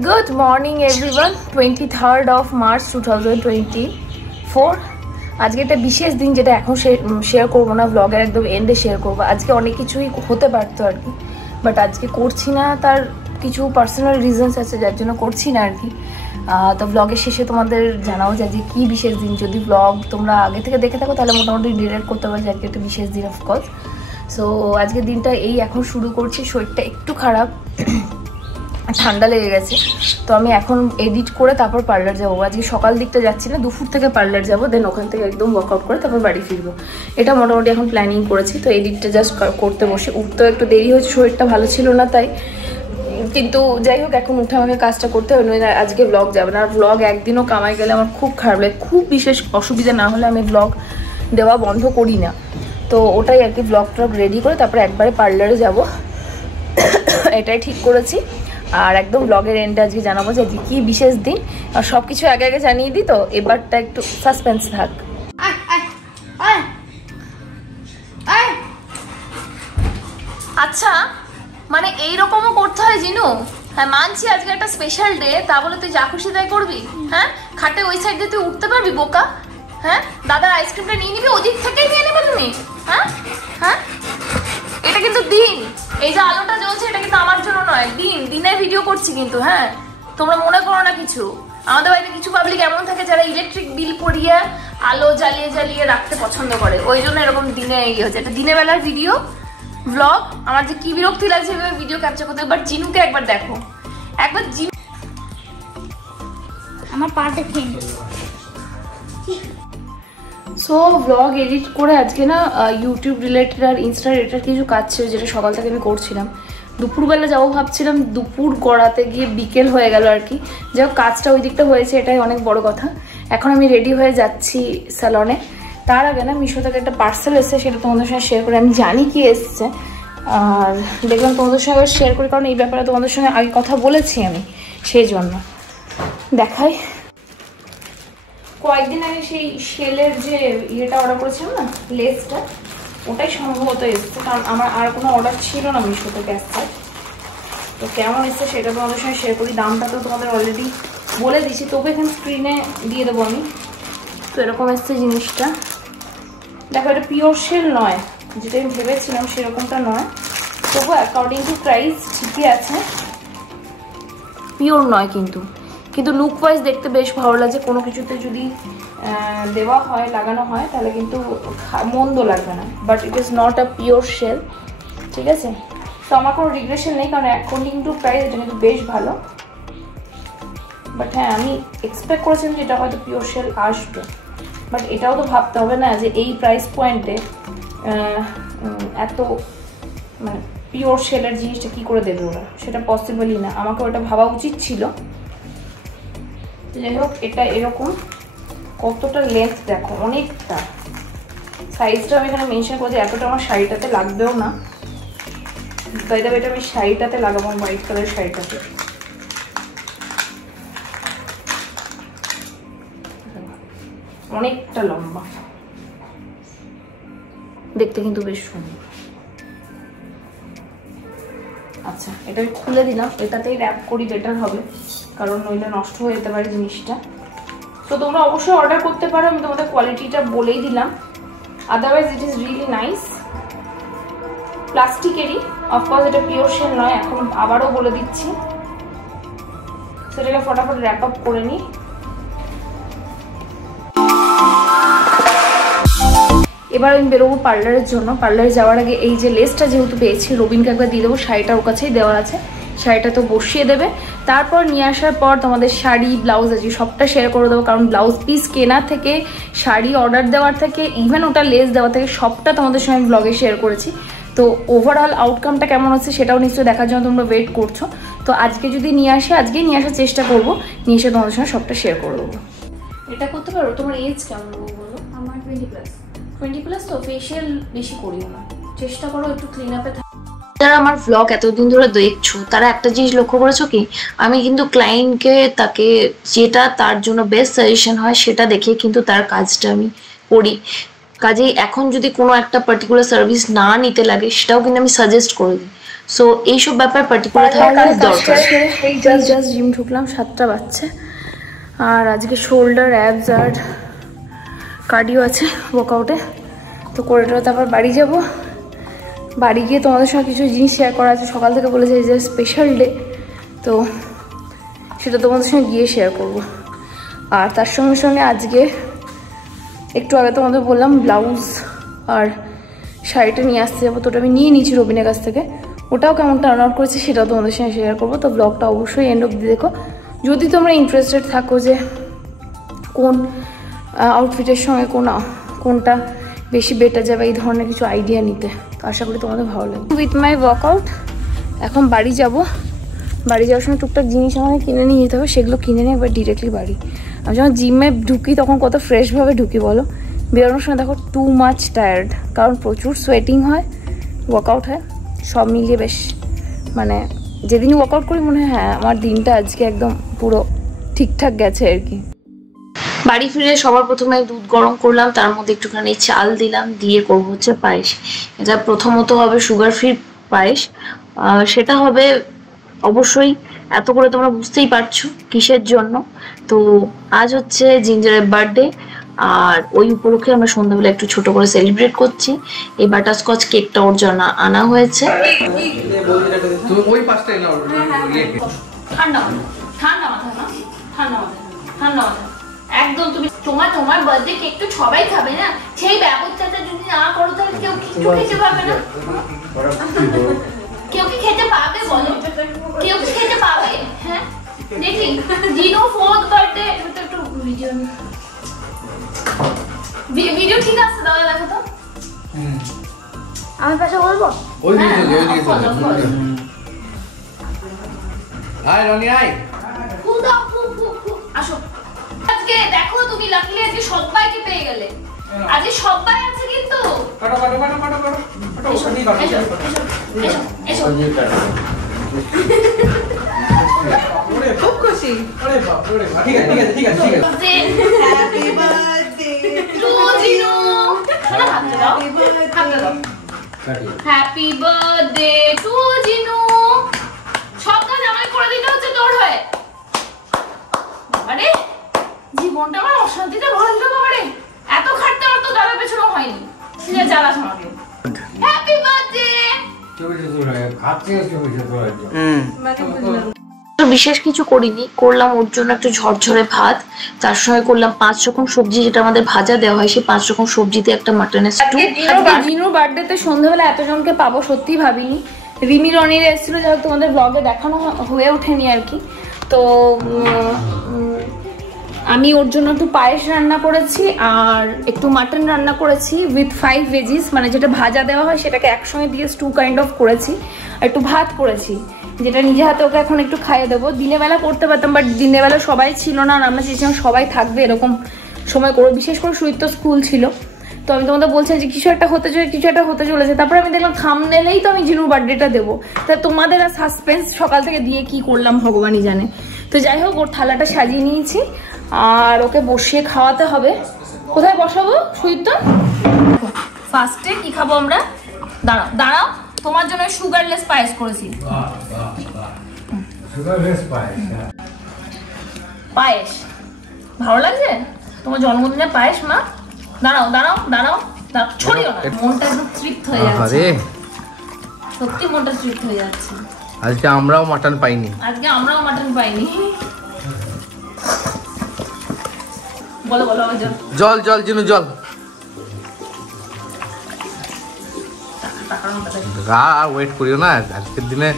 Good morning everyone, 23rd of March 2024. আজকে একটা বিশেষ দিন যেটা এখন শেয়ার করবো না, ব্লগের একদম এন্ডে শেয়ার করবো। আজকে অনেক কিছুই হতে পারতো আর কি, বাট আজকে করছি না, তার কিছু পার্সোনাল রিজনস আছে যার জন্য করছি না আর কি। তো ব্লগের শেষে তোমাদের জানাও যায় যে কী বিশেষ দিন। যদি ব্লগ তোমরা আগে থেকে দেখে থাকো তাহলে মোটামুটি রিলেট করতে পারো যে আজকে একটা বিশেষ দিন অফকোর্স। সো আজকের দিনটা এই এখন শুরু করছি, শরীরটা একটু খারাপ, ঠান্ডা লেগে গেছে। তো আমি এখন এডিট করে তারপর পার্লার যাবো। আজকে সকাল দিকটা যাচ্ছি না, দুপুর থেকে পার্লার যাবো, দেন ওখান থেকে একদম ওয়ার্কআউট করে তারপর বাড়ি ফিরবো। এটা মোটামুটি এখন প্ল্যানিং করেছি। তো এডিটটা জাস্ট করতে বসে, উঠতেও একটু দেরি হয়েছে, শরীরটা ভালো ছিল না তাই। কিন্তু যাই হোক, এখন উঠে আমাকে কাজটা করতে হবে, নইলে আজকে ব্লগ যাবে না। আর ব্লগ একদিনও কামাই গেলে আমার খুব খারাপ লাগে, খুব বিশেষ অসুবিধা না হলে আমি ব্লগ দেওয়া বন্ধ করি না। তো ওটাই আর কি, ব্লগ ট্লগ রেডি করে তারপরে একবারে পার্লারে যাব, এটাই ঠিক করেছি। আর একদম ব্লগের এন্ডে আজকে জানাবো যে আজকে কী বিশেষ দিন। আর সব কিছু আগে আগে জানিয়ে দিই, তো এবারটা একটু সাসপেন্স থাক। আচ্ছা, মানে এইরকমও করতে হয় জিনু? হ্যাঁ মানছি আজকে একটা স্পেশাল ডে, তা বলে তুই যা খুশি তাই করবি? হ্যাঁ, খাটে ওই সাইড দিয়ে তুই উঠতে পারবি বোকা? হ্যাঁ, দাদার আইসক্রিমটা নিয়ে নিবি, ওদিক থেকেই নিয়ে নেবে তুমি? হ্যাঁ হ্যাঁ, এটা কিন্তু দিন, এই যে আলোটা জ্বলছে এটা কিন্তু আমার জন্য নয়, দিনের ভিডিও করছি কিন্তু। হ্যাঁ, তোমরা মনে করো না কিছু। আমাদের বাড়িতে কিছু পাবলিক এমন থাকে যারা ইলেকট্রিক বিল পরিয়ে আলো জ্বালিয়ে জ্বালিয়ে রাখতে পছন্দ করে, ওই জন্য এরকম দিনে ইয়ে হচ্ছে। এটা দিনের বেলার ভিডিও ব্লগ। আমার যে কি বিরক্তি লাগছে এভাবে ভিডিও ক্যাপচার করতে। একবার জিনুকে একবার দেখো, একবার জিনু আমার পাটা খেয়ে। সো ব্লগ এডিট করে আজকে না ইউটিউব রিলেটেড আর ইনস্টা রিলেটেড কিছু কাজ ছিল যেটা সকাল থেকে আমি করছিলাম। দুপুরবেলা যাবো ভাবছিলাম, দুপুর গড়াতে গিয়ে বিকেল হয়ে গেল আর কি। যাই হোক, কাজটা ওই দিকটা হয়েছে, এটাই অনেক বড় কথা। এখন আমি রেডি হয়ে যাচ্ছি স্যালনে। তার আগে না মিশো থেকে একটা পার্সেল এসেছে, সেটা তোমাদের সঙ্গে শেয়ার করে। আমি জানি কি এসছে, আর দেখলাম তোমাদের সঙ্গে শেয়ার করি, কারণ এই ব্যাপারে তোমাদের সঙ্গে আগে কথা বলেছি আমি, সেই জন্য দেখাই। কয়েকদিন আগে সেই শেলের যে ইয়েটা অর্ডার করেছিলাম না, লেসটা, ওটাই সম্ভবত এসছে, কারণ আমার আর কোনো অর্ডার ছিল না মিশো থেকে আসছে। তো কেমন এসছে সেটা তোমাদের সঙ্গে শেয়ার করি। দামটা তো তোমাদের অলরেডি বলে দিচ্ছি, তবু এখানে স্ক্রিনে দিয়ে দেবো আমি। তো এরকম এসছে জিনিসটা, দেখো এটা পিওর শেল নয়, যেটা আমি ভেবেছিলাম সেরকমটা নয়, তবু অ্যাকর্ডিং টু প্রাইস ঠিকই আছে। পিওর নয় কিন্তু লুক ওয়াইজ দেখতে বেশ ভালো লাগছে। কোনো কিছুতে যদি দেওয়া হয়, লাগানো হয়, তাহলে কিন্তু মন্দ লাগবে না। But it is not a pure shell, ঠিক আছে? তো আমার কোনো রিগ্রেশন নেই, কারণ অ্যাকর্ডিং টু প্রাইস এটা কিন্তু বেশ ভালো। বাট হ্যাঁ, আমি এক্সপেক্ট করেছিলাম যে এটা হয়তো পিওর শেল আসবে, বাট এটাও তো ভাবতে হবে না যে এই প্রাইস পয়েন্টে এত মানে পিওর শেলের জিনিসটা কী করে দেবে ওরা, সেটা পসিবলই না। আমাকে ওটা ভাবা উচিত ছিল। যাই হোক, এটা এরকম, কতটা লেন্থ দেখো, অনেকটা। সাইজটা আমি এখানে মেনশন করছি, এতটা আমার শাড়িটাতে লাগবেও না, তাই তবে এটা আমি শাড়িটাতে লাগাবো, হোয়াইট কালারের শাড়িটাতে। অনেকটা লম্বা, দেখতে কিন্তু বেশ সুন্দর। আচ্ছা, এটা আমি খুলে দিলাম, এটাতেই র্যাপ করি, বেটার হবে, কারণ নইলে নষ্ট হয়ে যেতে পারে জিনিসটা। তো তোমরা অবশ্যই অর্ডার করতে পারো, আমি তোমাদের কোয়ালিটিটা বলেই দিলাম। Otherwise it is really nice. প্লাস্টিকেরই, অফকোর্স এটা পিওর শেল নয়, এখন আবারও বলে দিচ্ছি। সেটাকে ফটাফট র্যাপ আপ করে নিই। এবার আমি বেরোবো পার্লারের জন্য। পার্লারে যাওয়ার আগে এই যে লেসটা যেহেতু পেয়েছি, রবিনকে একবার দিয়ে দেবো, শাড়িটা ওর কাছেই দেওয়া আছে, শাড়িটা তো বসিয়ে দেবে। তারপর নিয়ে আসার পর তোমাদের শাড়ি, ব্লাউজ আছে সবটা শেয়ার করে দেবো, কারণ ব্লাউজ পিস কেনা থেকে, শাড়ি অর্ডার দেওয়ার থেকে, ইভেন ওটা লেস দেওয়া থেকে সবটা তোমাদের সঙ্গে আমি ব্লগে শেয়ার করেছি। তো ওভারঅল আউটকামটা কেমন হচ্ছে সেটাও নিশ্চয়ই দেখার জন্য তোমরা ওয়েট করছো। তো আজকে যদি নিয়ে আসে, আজকেই নিয়ে আসার চেষ্টা করবো, নিয়ে এসে তোমাদের সঙ্গে সবটা শেয়ার করে দেবো। এটা করতে পারো? তোমার এজ কেমন বলো? আমার 20+। 20+ তো ফেশিয়াল বেশি করিও না, চেষ্টা করো একটু ক্লিন আপে। যারা আমার ব্লগ এতদিন ধরে দেখছো তারা একটা জিনিস লক্ষ্য করেছো কি, আমি কিন্তু ক্লায়েন্টকে তাকে যেটা তার জন্য বেস্ট সাজেশন হয় সেটা দেখে কিন্তু তার কাজটা আমি করি। কাজেই এখন যদি কোনো একটা পার্টিকুলার সার্ভিস না নিতে লাগে সেটাও কিন্তু আমি সাজেস্ট করে দিই। সো এইসব ব্যাপার পার্টিকুলার থাকা দরকার। এই জাস্ট জিম ঢুকলাম, 7টা বাজছে। আর আজকে শোল্ডার, অ্যাবস আর কার্ডিও আছে ওয়ার্কআউটে, তো করে তারপর বাড়ি যাব। বাড়ি গিয়ে তোমাদের সঙ্গে কিছু জিনিস শেয়ার করা আছে। সকাল থেকে বলেছে যে স্পেশাল ডে, তো সেটা তোমাদের সঙ্গে গিয়ে শেয়ার করব। আর তার সঙ্গে সঙ্গে আজকে একটু আগে তোমাদের বললাম ব্লাউজ আর শাড়িটা নিয়ে আসতে যাবো, তো ওটা আমি নিয়ে নিয়েছি রবিনের কাছ থেকে। ওটাও কেমন টার্ন আউট করেছে সেটাও তোমাদের সঙ্গে শেয়ার করবো। তো ব্লগটা অবশ্যই এন্ড অবধি দেখো যদি তোমরা ইন্টারেস্টেড থাকো যে কোন আউটফিটের সঙ্গে কোনটা বেশি বেটার যাবে, এই ধরনের কিছু আইডিয়া নিতে। তো আশা করি তোমাদের ভালো লাগবে। উইথ মাই ওয়ার্কআউট এখন বাড়ি যাব। বাড়ি যাওয়ার সময় টুকটাক জিনিস আমাকে কিনে নিয়ে যেতে হবে, সেগুলো কিনে নিয়ে একবার ডিরেক্টলি বাড়ি। আমি যখন জিমে ঢুকি তখন কত ফ্রেশভাবে ঢুকি বলো, বেরোনোর সময় দেখো টু মাচ টায়ার্ড, কারণ প্রচুর সোয়েটিং হয়, ওয়ার্কআউট হয়, সব মিলিয়ে বেশ মানে যেদিনই ওয়ার্কআউট করি মনে হয় হ্যাঁ আমার দিনটা আজকে একদম পুরো ঠিকঠাক গেছে আর কি। বাড়ি ফিরে সবার প্রথমে দুধ গরম করলাম, তার মধ্যে একটুখানি চাল দিলাম, দিয়ে করবো হচ্ছে পায়েস। এটা প্রথমত হবে সুগার ফ্রি পায়েস, সেটা হবে অবশ্যই এত করে তোমরা বুঝতেই পারছো কিসের জন্য। তো আজ হচ্ছে জিঞ্জারের বার্থডে, আর ওই উপলক্ষে আমরা সন্ধ্যাবেলা একটু ছোট করে সেলিব্রেট করছি। এই বাটারস্কচ কেকটা ওর জন্য আনা হয়েছে। একদম তুমি তোমার বার্থডে কেক তো সবাই খাবে না, সেই ব্যবস্থাটা যদি না করো তাহলে কেউ কিছু খেতে পাবে না। কেউ কি খেতে পাবে বলো? কেউ কি খেতে পাবে? হ্যাঁ দেখি জিনো 4th বার্থডে, এটা একটু ভিডিও ঠিক আছে দাদা, দেখো তো আমি পাশে বলবো। ওই আয় রনি আয়, খুদা আসো। আজকে দেখো তুমি লাকিলি আজকে সবাইকে পেয়ে গেলে, আজকে সবাই আছে কিন্তু। কাটো কাটো কাটো কাটো কাটো কাটো ওখানে কাটো, এসো এসো ওরে খুব খুশি, ওরে বাপ রে, ঠিক আছে ঠিক আছে ঠিক আছে ঠিক আছে। হ্যাপি বার্থডে টু জিনু, শোনা হাত দাও, হাত দাও। হ্যাপি বার্থডে টু জিনু, সব কাজ আমাকে করে দিতে হচ্ছে তোর হয়ে। আরে জীবনটা আমার অশান্তিতে ভরে দিল বাবারে, এত খাটতে আমার তো দাদার পেছনে হয়নি, তুই জ্বালাস আমাকে। Happy birthday. বিশেষ কিছু করিনি, করলাম ওর জন্য একটু ঝরঝরে ভাত, তার সঙ্গে করলাম 5 রকম সবজি, যেটা আমাদের ভাজা দেওয়া হয়, সেই 5 রকম সবজিতে একটা মাটনের স্টু। জিনুর বার্থডেতে সন্ধ্যাবেলা এতজনকে পাবো সত্যি ভাবিনি। রিমি রনির এসেছিল, যাই হোক তোমাদের ব্লগে দেখানো হয়ে ওঠেনি আর কি। তো আমি ওর জন্য একটু পায়েস রান্না করেছি আর একটু মাটন রান্না করেছি উইথ 5 ভেজিস, মানে যেটা ভাজা দেওয়া হয় সেটাকে একসঙ্গে দিয়ে স্টু কাইন্ড অফ করেছি। আর একটু ভাত করেছি, যেটা নিজে হাতে ওকে এখন একটু খাইয়ে দেবো। দিনের বেলা করতে পারতাম, বাট দিনের বেলা সবাই ছিল না, আর আমরা চেয়েছিলাম সবাই থাকবে এরকম সময় করে, বিশেষ করে সুইট তো স্কুল ছিল। তো আমি তোমাদের বলছিলাম যে কিছু একটা হতে চলেছে। তারপরে আমি দেখলাম থাম্বনেলেই তো আমি জিনুর বার্থডেটা দেবো, তা তোমাদের আর সাসপেন্স সকাল থেকে দিয়ে কি করলাম ভগবানই জানে। তো যাই হোক, ওর থালাটা সাজিয়ে নিয়েছি আর ওকে বসিয়ে খাওয়াতে হবে। কোথায় বসাবো সুইটটা? ফার্স্টে কি খাবো আমরা? দাঁড়াও দাঁড়াও, তোমার জন্য সুগারলেস পায়েস করেছি। পায়েস ভালো লাগছে? তোমার জন্মদিনে পায়েস মা। দাঁড়াও দাঁড়াও দাঁড়াও, ছড়িও না, মনটা একদম তৃপ্ত হয়ে যাচ্ছে, সত্যি মনটা তৃপ্ত হয়ে যাচ্ছে। আজকে আমরাও মাটন পাইনি, বলো বলো, জল জল জিনু জল। ওয়েট করিও না, আজকের দিনে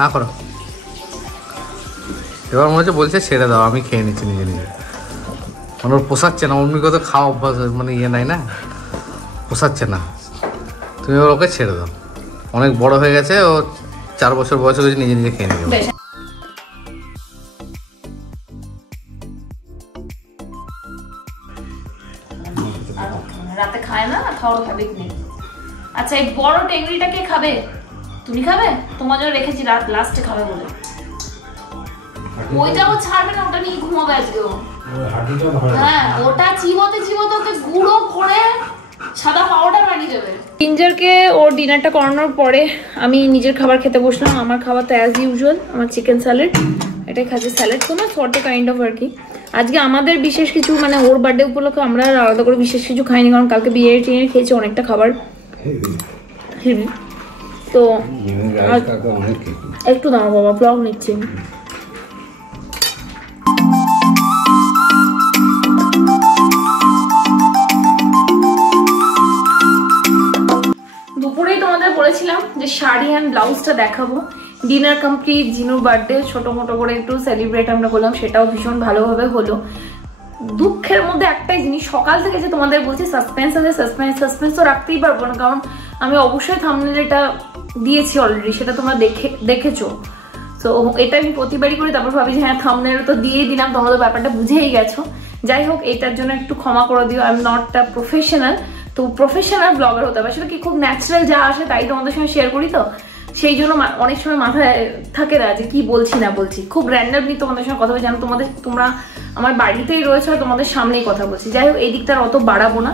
না করো। এবার মনে হচ্ছে বলছে ছেড়ে দাও, আমি খেয়ে নিচ্ছি নিজে নিজে। মানে ওর পোষাচ্ছে না, অমনি কত খাওয়া অভ্যাস, মানে ইয়ে নাই না, পোষাচ্ছে না। তুমি ওকে ছেড়ে দাও, অনেক বড় হয়ে গেছে, ও 4 বছর বয়স হয়েছে, নিজে নিজে খেয়ে নেবে। রাতে খায় না, খাওয়ার হ্যাবিট নেই। আচ্ছা এই বড় টেংরিটা কে খাবে? তুমি খাবে? তোমার জন্য রেখেছি, রাত লাস্টে খাবে বলে। ওইটা ও ছাড়বে না, ওটা নিয়ে ঘুমাবে আজকে ও। হ্যাঁ ওটা চিবোতে চিবোতে ওকে গুঁড়ো করে সাদা পাউডার বানিয়ে যাবে। জিঞ্জারকে ওর ডিনারটা করানোর পরে আমি নিজের খাবার খেতে বসলাম। আমার খাবার তো অ্যাজ ইউজুয়াল, আমার চিকেন স্যালাড, এটাই খাচ্ছি। স্যালাড তো না, সর্ট কাইন্ড অফ আর কি। আজকে আমাদের বিশেষ কিছু মানে ওর বার্থডে উপলক্ষে আমরা আলাদা করে বিশেষ কিছু খাইনি, কারণ কালকে বিয়ে টিয়ে খেয়েছি অনেকটা খাবার। তো একটু দাও বাবা, ব্লগ নিচ্ছি। দুপুরেই তোমাদের বলেছিলাম যে শাড়ি অ্যান্ড ব্লাউজটা দেখাবো। ডিনার কমপ্লিট, জিনুর বার্থডে ছোট মোটো করে একটু সেলিব্রেট আমরা করলাম, সেটাও ভীষণ ভালোভাবে হলো। দুঃখের মধ্যে একটাই জিনিস, সকাল থেকে যে তোমাদের বলছি সাসপেন্স আছে, সাসপেন্স তো রাখতেই পারবো না, কারণ আমি অবশ্যই থাম্বনেল এটা দিয়েছি অলরেডি, সেটা তোমরা দেখেছো। তো এটা আমি প্রতিবারই করি, তারপর ভাবি যে হ্যাঁ থাম্বনেল তো দিয়েই দিলাম, তোমরা তো ব্যাপারটা বুঝেই গেছো। যাই হোক, এটার জন্য একটু ক্ষমা করে দিও, I am not a professional. তো প্রফেশনাল ব্লগার হতে হবে আসলে কি, খুব ন্যাচারাল যা আসে তাই তোমাদের সঙ্গে শেয়ার করি, তো সেই জন্য অনেক সময় মাথায় থাকে না যে কি বলছি না বলছি, খুব র্যান্ডামলি তোমাদের সঙ্গে কথা বলে, জানো তোমরা আমার বাড়িতেই রয়েছে আর তোমাদের সামনেই কথা বলছি। যাই হোক, এই দিকটা অত বাড়াবো না।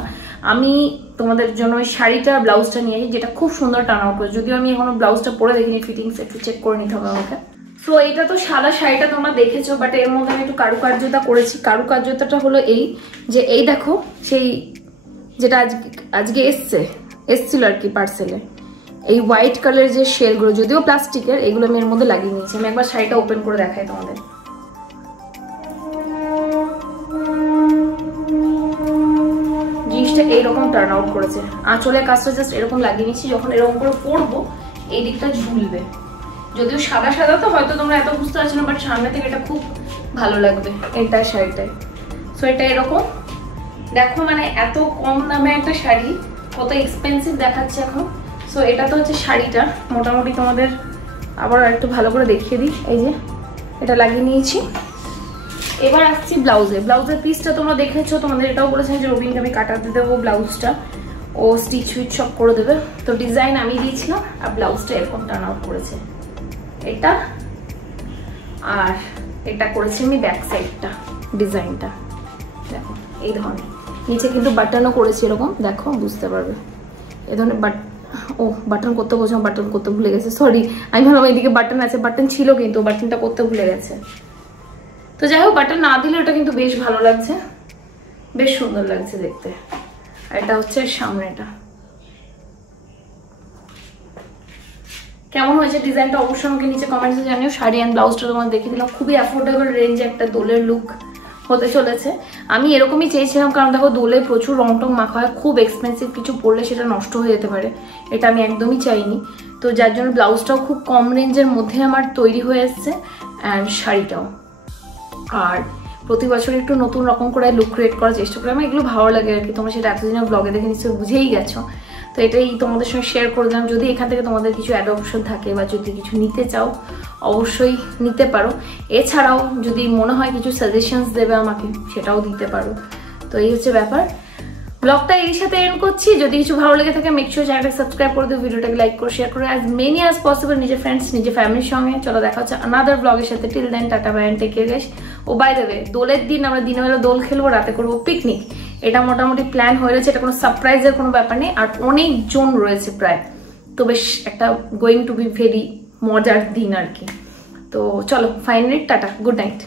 আমি তোমাদের জন্য ওই শাড়িটা ব্লাউজটা নিয়ে আসি, যেটা খুব সুন্দর টার্ন আউট করেছে, যদিও আমি এখনো ব্লাউজটা পরে দেখিনি, ফিটিংস একটু চেক করে নিতে হবে আমাকে। সো এটা তো সাদা শাড়িটা তোমরা দেখেছো, বাট এর মধ্যে আমি একটু কারুকার্যতা করেছি। কারুকার্যতাটা হলো এই যে, এই দেখো সেই যেটা আজকে এসছিল আর কি পার্সেলে, এই হোয়াইট কালারের যে শেলগুলো, যদিও প্লাস্টিকের, এগুলো আমি এর মধ্যে লাগিয়ে নিয়েছি। আমি একবার শাড়িটা ওপেন করে দেখাই তোমাদের। জিনিসটা এইরকম টার্ন আউট করেছে। আঁচলের কাজটা জাস্ট এরকম লাগিয়ে নিচ্ছি, যখন এরকম করে পরবো এই দিকটা ঝুলবে। যদিও সাদা সাদা তো হয়তো তোমরা এত বুঝতে পারছো না, বাট সামনে থেকে এটা খুব ভালো লাগবে এটার শাড়িটায়। সো এটা এরকম দেখো, মানে এত কম দামে একটা শাড়ি কত এক্সপেন্সিভ দেখাচ্ছে এখন। সো এটা তো হচ্ছে শাড়িটা, মোটামুটি তোমাদের আবার একটু ভালো করে দেখিয়ে দিই। এই যে এটা লাগিয়ে নিয়েছি। এবার আসছি ব্লাউজের পিসটা তোমরা দেখেছো, তোমাদের এটাও বলেছেন যে রবিনকে আমি কাটাতে দেবো ব্লাউজটা, ও স্টিচ উইচ সব করে দেবে। তো ডিজাইন আমি দিয়েছিলাম, আর ব্লাউজটা এরকম টার্ন আউট করেছে এটা, আর এটা করেছি আমি ব্যাক সাইডটা, ডিজাইনটা দেখো এই ধরনের। নিচে কিন্তু বাটনও করেছি এরকম, দেখো বুঝতে পারবে এই ধরনের। বাটন করতে বলছিলাম, বাটন করতে ভুলে গেছে, সরি। আমি ভাবলাম এইদিকে বাটন আছে, বাটন ছিল কিন্তু বাটনটা করতে ভুলে গেছে। তো যাই হোক, বাটন না দিলে এটা কিন্তু বেশ ভালো লাগছে, বেশ সুন্দর লাগছে দেখতে। আর এটা হচ্ছে সামনেটা। কেমন হয়েছে ডিজাইনটা অবশ্যই আমাকে নিচে কমেন্টসে জানিও। শাড়ি অ্যান্ড ব্লাউজটা তোমার দেখিয়ে দিলাম, খুবই অ্যাফোর্ডেবল রেঞ্জে একটা দোলের লুক হতে চলেছে। আমি এরকমই চেয়েছিলাম, কারণ দেখো দোলে প্রচুর রং টং মাখা হয়, খুব এক্সপেন্সিভ কিছু পরলে সেটা নষ্ট হয়ে যেতে পারে, এটা আমি একদমই চাইনি। তো যার জন্য ব্লাউজটাও খুব কম রেঞ্জের মধ্যে আমার তৈরি হয়ে এসছে, অ্যান্ড শাড়িটাও। আর প্রতি বছর একটু নতুন রকম করে লুক ক্রিয়েট করার চেষ্টা করি, আমার এগুলো ভালো লাগে আর কি। তোমরা সেটা এতদিনের ব্লগে দেখে নিশ্চয়ই বুঝেই গেছো। তো এটাই তোমাদের সঙ্গে শেয়ার করে দিলাম। যদি এখান থেকে তোমাদের কিছু অ্যাডপশন থাকে বা যদি কিছু নিতে চাও অবশ্যই নিতে পারো। এছাড়াও যদি মনে হয় কিছু সাজেশনস দেবে আমাকে, সেটাও দিতে পারো। তো এই হচ্ছে ব্যাপার। ব্লগটা এর সাথে এন্ড করছি। যদি কিছু ভালো লেগে থাকে মেক শিওর চ্যানেলটাকে সাবস্ক্রাইব করে দিও, ভিডিওটাকে লাইক করে শেয়ার করো অ্যাজ মেনি অ্যাজ পসিবল নিজের ফ্রেন্ডস নিজের ফ্যামিলির সঙ্গে। চলো দেখা হচ্ছে আনাদার ব্লগের সাথে। Till then tata bye and take care guys. Oh by the way, দোলের দিন আমরা দিনের বেলা দোল খেলবো, রাতে করবো পিকনিক। এটা মোটামুটি প্ল্যান হয়ে রয়েছে, এটা কোনো সারপ্রাইজের কোনো ব্যাপার নেই। আর অনেকজন রয়েছে প্রায়, তো বেশ একটা গোয়িং টু বি ভেরি মজার দিন আর কি। তো চলো ফাইনালি টাটা, গুড নাইট।